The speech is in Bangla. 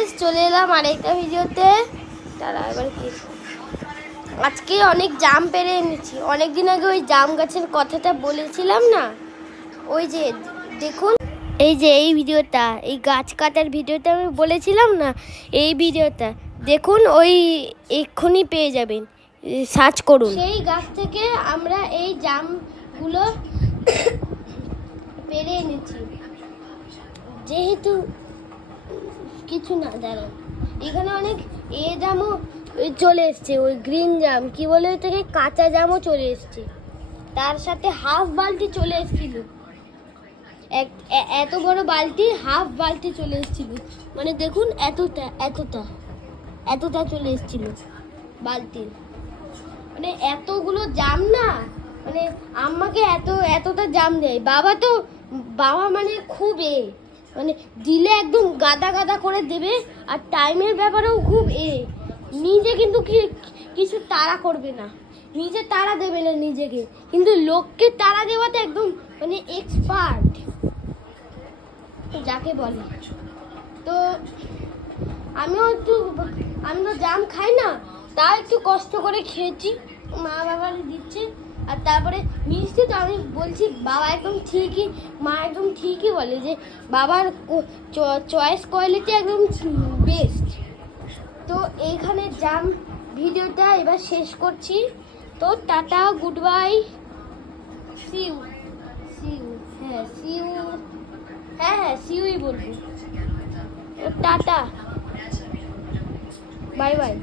গাইস, চলে এলাম আরেকটা ভিডিওতে। তারা এবার কি আজকে অনেক জাম পেরে এনেছি। অনেক দিন আগে ওই জাম গাছের কথাটা বলেছিলাম না, ওই যে দেখুন, এই যে এই ভিডিওটা, এই গাছ কাটার ভিডিওটা আমি বলেছিলাম না, এই ভিডিওটা দেখুন, ওই এক্ষুনি পেয়ে যাবেন, সার্চ করুন। সেই গাছ থেকে আমরা এই জামগুলো পেরে এনেছি। যেহেতু কিছু না, দাঁড়ান, এখানে অনেক জামও চলে এসছে, ওই গ্রিন জাম কি বলে ওটাকে, কাঁচা জামও চলে এসছে। তার সাথে হাফ বালতি চলে এসেছিল, এত বড় বালতি, হাফ বালতি চলে এসেছিল। মানে দেখুন, এতটা চলে এসেছিল বালতির। মানে এতগুলো জাম না, মানে আম্মাকে এতটা জাম দেয়। বাবা মানে খুব মানে দিলে একদম গাদা করে দেবে, আর টাইমের ব্যাপারেও খুব নিজে কিন্তু কিছু তাড়া করবে না, নিজে তাড়া দেবে না নিজেকে, কিন্তু লোককে তাড়া দেওয়াতে একদম মানে এক্সপার্ট যাকে বলে। তো আমি তো জাম খাই না, তাও একটু কষ্ট করে খেয়েছি, মা বাবার দিচ্ছে। আর তারপরে মিষ্টি তো আমি বলছি, মা একদম ঠিকই বলে যে বাবার চয়েস কোয়ালিটি একদম বেস্ট। তো এইখানে জাম ভিডিওটা এবার শেষ করছি। তো টাটা, গুড বাই, সিউ। হ্যাঁ সিউই বলবো। Tata, bye bye.